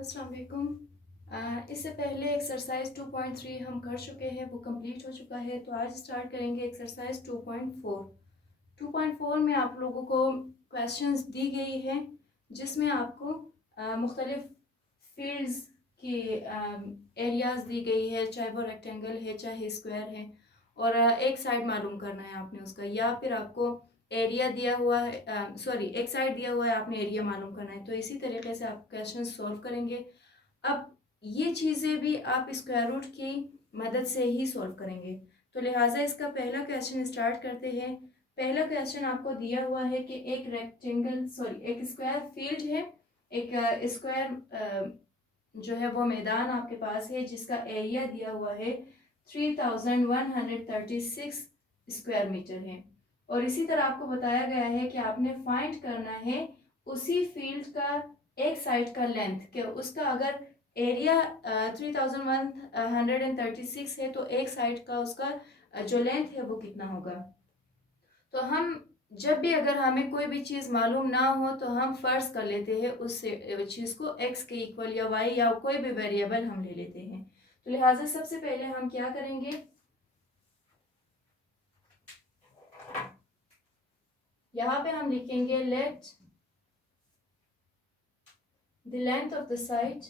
अस्सलाम वालेकुम। इससे पहले एक्सरसाइज 2.3 हम कर चुके हैं, वो कंप्लीट हो चुका है। तो आज स्टार्ट करेंगे एक्सरसाइज 2.4। 2.4 में आप लोगों को क्वेश्चंस दी गई है जिसमें आपको मुख्तलिफ फील्ड्स की एरियाज दी गई है, चाहे वो रेक्टेंगल है चाहे स्क्वायर है, और एक साइड मालूम करना है आपने उसका, या फिर आपको एरिया दिया हुआ है, सॉरी एक साइड दिया हुआ है, आपने एरिया मालूम करना है। तो इसी तरीके से आप क्वेश्चन सॉल्व करेंगे। अब ये चीज़ें भी आप स्क्वायर रूट की मदद से ही सॉल्व करेंगे। तो लिहाजा इसका पहला क्वेश्चन स्टार्ट करते हैं। पहला क्वेश्चन आपको दिया हुआ है कि एक रेक्टेंगल सॉरी एक स्क्वायर फील्ड है, एक स्क्वायर जो है वो मैदान आपके पास है जिसका एरिया दिया हुआ है 3136 स्क्वायर मीटर है। और इसी तरह आपको बताया गया है कि आपने फाइंड करना है उसी फील्ड का एक साइड का लेंथ, कि उसका अगर एरिया 3136 है तो एक साइड का उसका जो लेंथ है वो कितना होगा। तो हम जब भी अगर हमें कोई भी चीज़ मालूम ना हो तो हम फर्ज कर लेते हैं उस चीज़ को x के इक्वल या y या कोई भी वेरिएबल हम ले लेते हैं। तो लिहाजा सबसे पहले हम क्या करेंगे, यहाँ पे हम लिखेंगे let the length of the side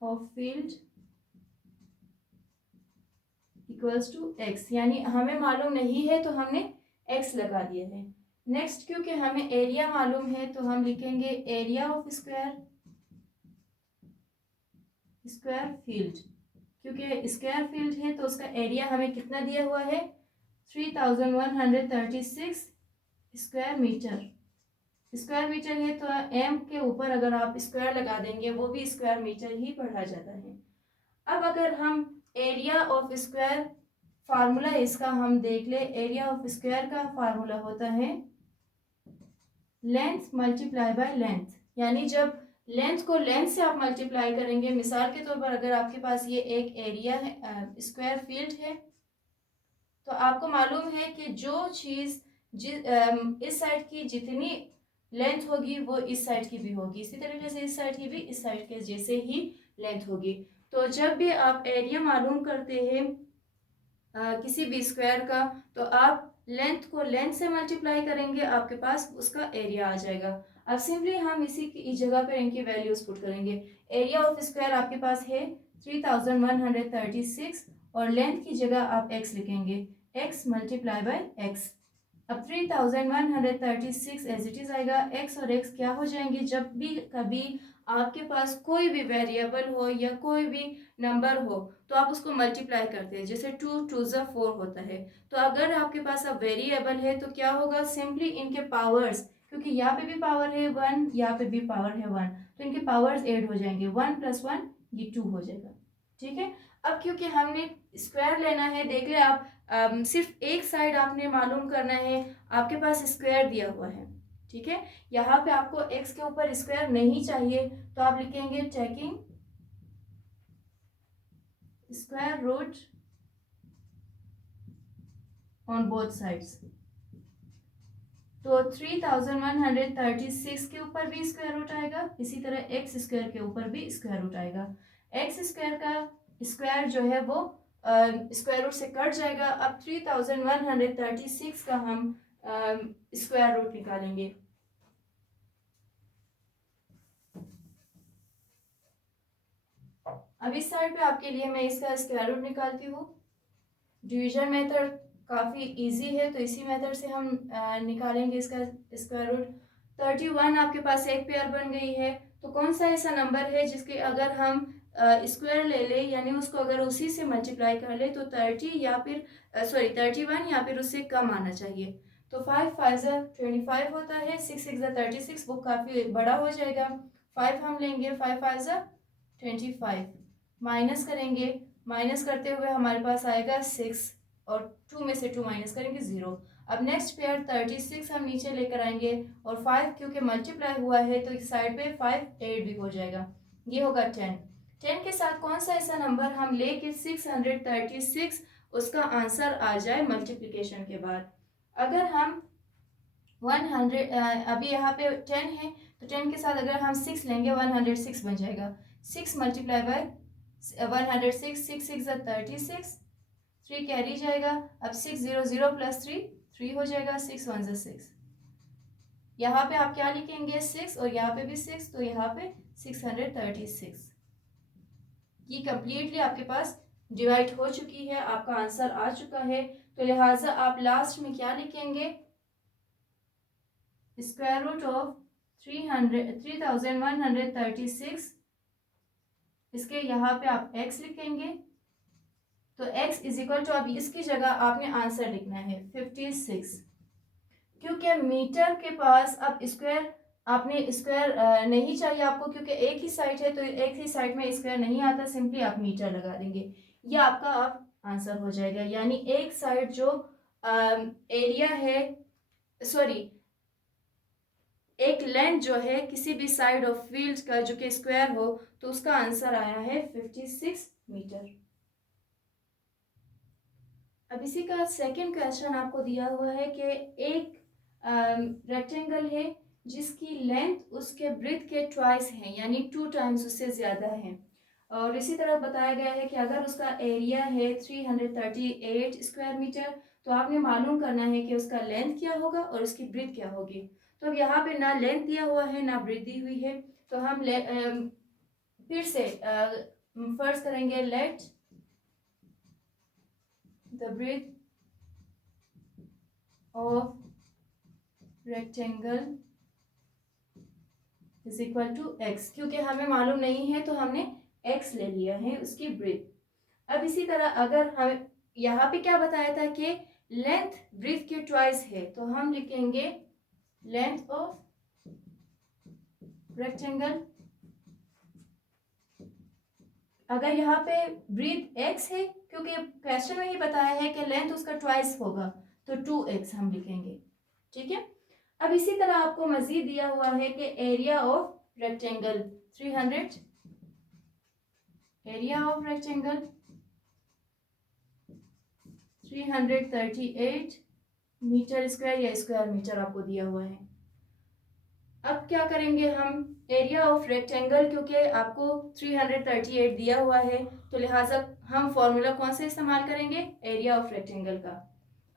of field equals to x, यानी हमें मालूम नहीं है तो हमने x लगा दिया है। नेक्स्ट क्योंकि हमें एरिया मालूम है तो हम लिखेंगे एरिया ऑफ स्क्वायर फील्ड। क्योंकि स्क्वायर फील्ड है तो उसका एरिया हमें कितना दिया हुआ है 3136 स्क्वायर मीटर। स्क्वायर मीटर है तो m के ऊपर अगर आप स्क्वायर लगा देंगे वो भी स्क्वायर मीटर ही पढ़ा जाता है। अब अगर हम एरिया ऑफ स्क्वायर फार्मूला इसका हम देख ले, एरिया ऑफ स्क्वायर का फार्मूला होता है लेंथ मल्टीप्लाई बाय लेंथ, यानी जब लेंथ को लेंथ से आप मल्टीप्लाई करेंगे, मिसाल के तौर पर अगर आपके पास ये एक एरिया है, स्क्वायर फील्ड है, तो आपको मालूम है कि जो चीज़ इस साइड की जितनी लेंथ होगी वो इस साइड की भी होगी, इसी तरीके से इस साइड की भी इस साइड के जैसे ही लेंथ होगी। तो जब भी आप एरिया मालूम करते हैं किसी भी स्क्वायर का, तो आप लेंथ को लेंथ से मल्टीप्लाई करेंगे, आपके पास उसका एरिया आ जाएगा। अब सिंपली हम इसी की जगह पर इनकी वैल्यूज पुट करेंगे। एरिया ऑफ स्क्वायर आपके पास है 3136 और लेंथ की जगह आप x लिखेंगे, x मल्टीप्लाई बाय x। अब 3136 एज इट इज आएगा, x और x क्या हो जाएंगे, जब भी कभी आपके पास कोई भी वेरिएबल हो या कोई भी नंबर हो तो आप उसको मल्टीप्लाई करते हैं, जैसे 2 2 ज़ा 4 होता है। तो अगर आपके पास अब वेरिएबल है तो क्या होगा, सिंपली इनके पावर्स, क्योंकि यहाँ पे भी पावर है 1 यहाँ पे भी पावर है 1, तो इनके पावर्स ऐड हो जाएंगे, 1 + 1 ये 2 हो जाएगा। ठीक है। अब क्योंकि हमने स्क्वायर लेना है, देख ले आप सिर्फ एक साइड आपने मालूम करना है, आपके पास स्क्वायर दिया हुआ है। ठीक है, यहाँ पे आपको x के ऊपर स्क्वायर नहीं चाहिए तो आप लिखेंगे taking square root on both sides. तो 3136 के ऊपर भी स्क्वायर रूट आएगा, इसी तरह एक्स स्क्वायर के ऊपर भी स्क्वायर रूट आएगा। एक्स स्क्वायर का स्क्वायर जो है वो स्क्वायर रूट से कट जाएगा। अब 3136 का हम स्क्वायर रूट निकालेंगे। अब इस साइड पे आपके लिए मैं इसका स्क्वायर रूट निकालती हूँ। डिवीजन मेथड काफ़ी इजी है तो इसी मेथड से हम निकालेंगे इसका स्क्वायर रूट। 31 आपके पास एक पेयर बन गई है, तो कौन सा ऐसा नंबर है जिसके अगर हम स्क्वायर ले ले, यानी उसको अगर उसी से मल्टीप्लाई कर ले तो 30 या फिर 31 या फिर उससे कम आना चाहिए। तो 5 5 ज़ा 25 होता है, 6 6 ज़ा 36, वो काफ़ी बड़ा हो जाएगा। 5 हम लेंगे, 5 5 ज़ा 25, माइनस करेंगे, माइनस करते हुए हमारे पास आएगा 6 और 2 में से 2 माइनस करेंगे 0। अब नेक्स्ट पेयर 36 हम नीचे लेकर आएंगे और 5 क्योंकि मल्टीप्लाई हुआ है तो इस साइड पे 5 8 भी हो जाएगा, ये होगा 10। 10 के साथ कौन सा ऐसा नंबर हम लेके 636 उसका आंसर आ जाए मल्टीप्लिकेशन के बाद। अगर हम 100 अभी यहाँ पे 10 है तो 10 के साथ अगर हम 6 लेंगे 106 बन जाएगा। 6 मल्टीप्लाई बाय 106, 6 6 36, 3 कैरी जाएगा। अब 6 0 0 प्लस 3 3 हो जाएगा। 6 1 6। यहाँ पे आप क्या लिखेंगे 6 और यहाँ पे भी 6, तो यहाँ पे 636। ये कंप्लीटली आपके पास डिवाइड हो चुकी है, आपका आंसर आ चुका है। तो लिहाजा आप लास्ट में क्या लिखेंगे, स्क्वायर रूट ऑफ 3136। इसके यहाँ पे आप x लिखेंगे, तो x इज इक्वल टू, अभी इसकी जगह आपने आंसर लिखना है 56, क्योंकि मीटर के पास अब स्क्वायर आपने स्क्वायर नहीं चाहिए आपको, क्योंकि एक ही साइड है तो एक ही साइड में स्क्वायर नहीं आता, सिंपली आप मीटर लगा देंगे, ये आपका अब आंसर हो जाएगा। यानी एक साइड जो एरिया है, सॉरी एक लेंथ जो है किसी भी साइड ऑफ फील्ड का जो कि स्क्वायर हो, तो उसका आंसर आया है 56 मीटर। अब इसी का सेकंड क्वेश्चन आपको दिया हुआ है कि एक रेक्टेंगल है जिसकी लेंथ उसके ब्रेथ के ट्वाइस है, यानी 2 टाइम्स उससे ज़्यादा है। और इसी तरह बताया गया है कि अगर उसका एरिया है 338 स्क्वायर मीटर, तो आपने मालूम करना है कि उसका लेंथ क्या होगा और उसकी ब्रेथ क्या होगी। तो अब यहाँ पे ना लेंथ दिया हुआ है ना ब्रेथ दी हुई है, तो हम फिर से फर्ज करेंगे let the breadth of rectangle is equal to x, क्योंकि हमें मालूम नहीं है तो हमने x ले लिया है उसकी ब्रेथ। अब इसी तरह अगर हमें यहाँ पे क्या बताया था कि लेंथ ब्रेथ के ट्वाइस है, तो हम लिखेंगे लेंथ ऑफ रेक्टेंगल। अगर यहाँ पे ब्रेथ x है, क्योंकि क्वेश्चन में ही बताया है कि लेंथ उसका ट्वाइस होगा, तो 2x हम लिखेंगे, ठीक है। अब इसी तरह आपको मजीद दिया हुआ है कि area of rectangle 300, area of rectangle 338 metre square या स्क्वायर मीटर आपको दिया हुआ है। अब क्या करेंगे हम, एरिया ऑफ रेक्टेंगल, क्योंकि आपको 338 दिया हुआ है, तो लिहाजा हम फॉर्मूला कौन सा इस्तेमाल करेंगे, एरिया ऑफ रेक्टेंगल का।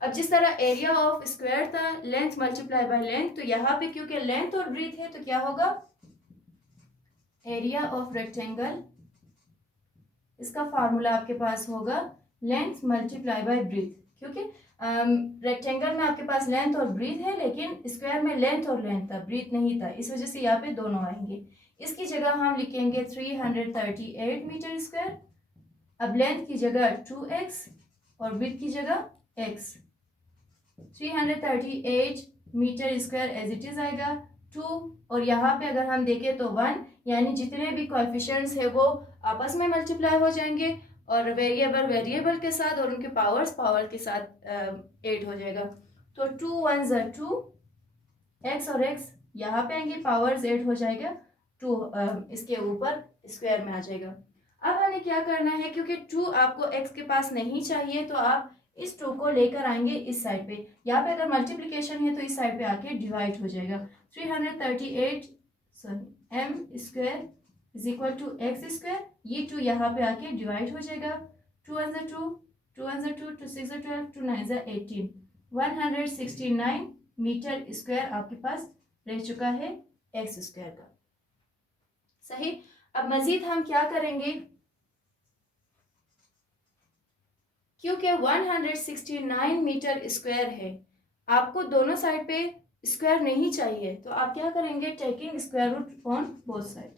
अब जिस तरह एरिया ऑफ स्क्वायर था लेंथ मल्टीप्लाई बाय लेंथ, तो यहाँ पे क्योंकि लेंथ और ब्रेथ है तो क्या होगा, एरिया ऑफ रेक्टेंगल, इसका फार्मूला आपके पास होगा लेंथ मल्टीप्लाई बाय ब्रेथ, क्योंकि रेक्टेंगल में आपके पास लेंथ और ब्रेथ है, लेकिन स्क्वायर में लेंथ और लेंथ था, ब्रेथ नहीं था, इस वजह से यहाँ पे दोनों आएंगे। इसकी जगह हम लिखेंगे 338 मीटर स्क्वायर। अब लेंथ की जगह 2x और ब्रेथ की जगह x। 338 metre square as it is आएगा 2, और यहाँ पे अगर हम देखें तो 1, यानी जितने भी कोएफिशिएंट्स है वो आपस में मल्टीप्लाई हो जाएंगे, और वेरिएबल वेरिएबल के साथ और उनके पावर्स पावर के साथ ऐड हो जाएगा। तो 2 1 2, x और x यहाँ पे आएंगे, पावर्स ऐड हो जाएगा, 2 इसके ऊपर स्क्वायर में आ जाएगा। अब हमें क्या करना है, क्योंकि 2 आपको x के पास नहीं चाहिए, तो आप इस 2 को लेकर आएंगे इस साइड पे। यहाँ पे अगर मल्टीप्लिकेशन है तो इस साइड पे आके डिवाइड हो जाएगा। 338 sorry m square is equal to x square, ये 2 यहाँ पे आके डिवाइड हो जाएगा। 2 1 2, 2 1 2, 2 6 12, 2 9 18, 169 मीटर स्क्वायर आपके पास रह चुका है एक्स स्क्वायर का। सही। अब मजीद हम क्या करेंगे, क्योंकि 169 मीटर स्क्वायर है, आपको दोनों साइड पे स्क्वायर नहीं चाहिए, तो आप क्या करेंगे, taking square root on both side,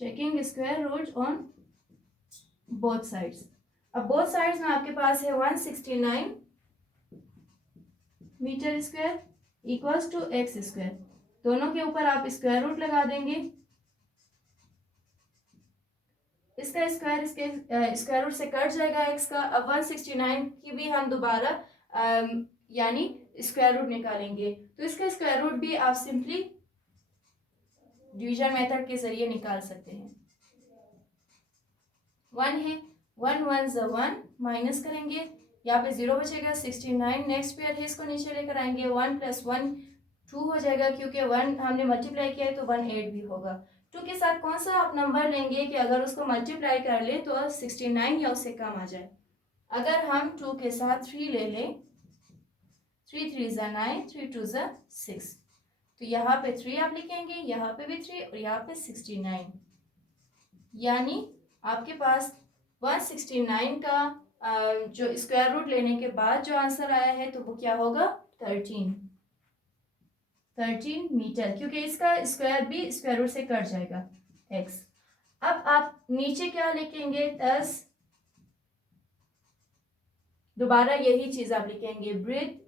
taking square root on both sides. अब बोथ साइड्स में आपके पास है 169 metre square equals to x square, दोनों के ऊपर आप स्क्वायर रूट लगा देंगे, इसका स्क्वायर इसके स्क्वायर रूट से कट जाएगा एक्स का। अब 169 की भी हम दोबारा यानी स्क्वायर रूट निकालेंगे, तो इसका स्क्वायर रूट भी आप सिंपली डिवीजन मेथड के जरिए निकाल सकते हैं। 1 है, 1 1 ज़ा 1 माइनस करेंगे, यहाँ पे 0 बचेगा, 69 नेक्स्ट पेयर है, इसको नीचे लेकर आएंगे, 1 + 1 2 हो जाएगा, क्योंकि 1 हमने मल्टीप्लाई किया है तो 1 8 भी होगा। 2 के साथ कौन सा आप नंबर लेंगे कि अगर उसको मल्टीप्लाई कर ले तो 69 या उससे कम आ जाए। अगर हम 2 के साथ 3 ले लें, 3 3 ज़ा 9, 3 2 ज़ा 6, तो यहाँ पे 3 आप लिखेंगे, यहाँ पे भी 3 और यहाँ पे 69, यानी आपके पास 169 का जो स्क्वायर रूट लेने के बाद जो आंसर आया है तो वो क्या होगा, 13 मीटर, क्योंकि इसका स्क्वायर भी स्क्वायर रूट से कट जाएगा x। अब आप नीचे क्या लिखेंगे, 10, दोबारा यही चीज आप लिखेंगे, breadth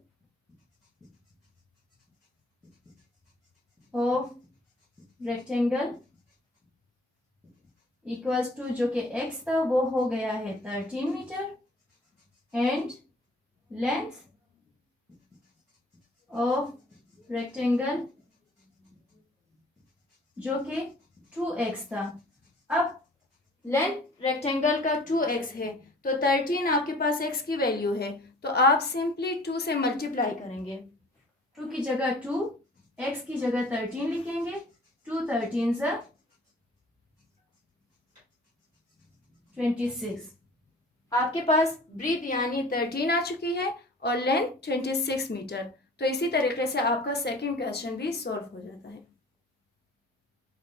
of rectangle equals to, जो कि x था वो हो गया है 13 metre, and length of rectangle जो कि 2x था। अब लेंथ रेक्टेंगल का 2x है तो 13 आपके पास x की वैल्यू है, तो आप सिंपली 2 से मल्टीप्लाई करेंगे, 2 की जगह 2, x की जगह 13 लिखेंगे, 2 13 ज़ा 26, आपके पास ब्रीथ यानी 13 आ चुकी है और लेंथ 26 मीटर। तो इसी तरीके से आपका सेकंड क्वेश्चन भी सॉल्व हो जाता है।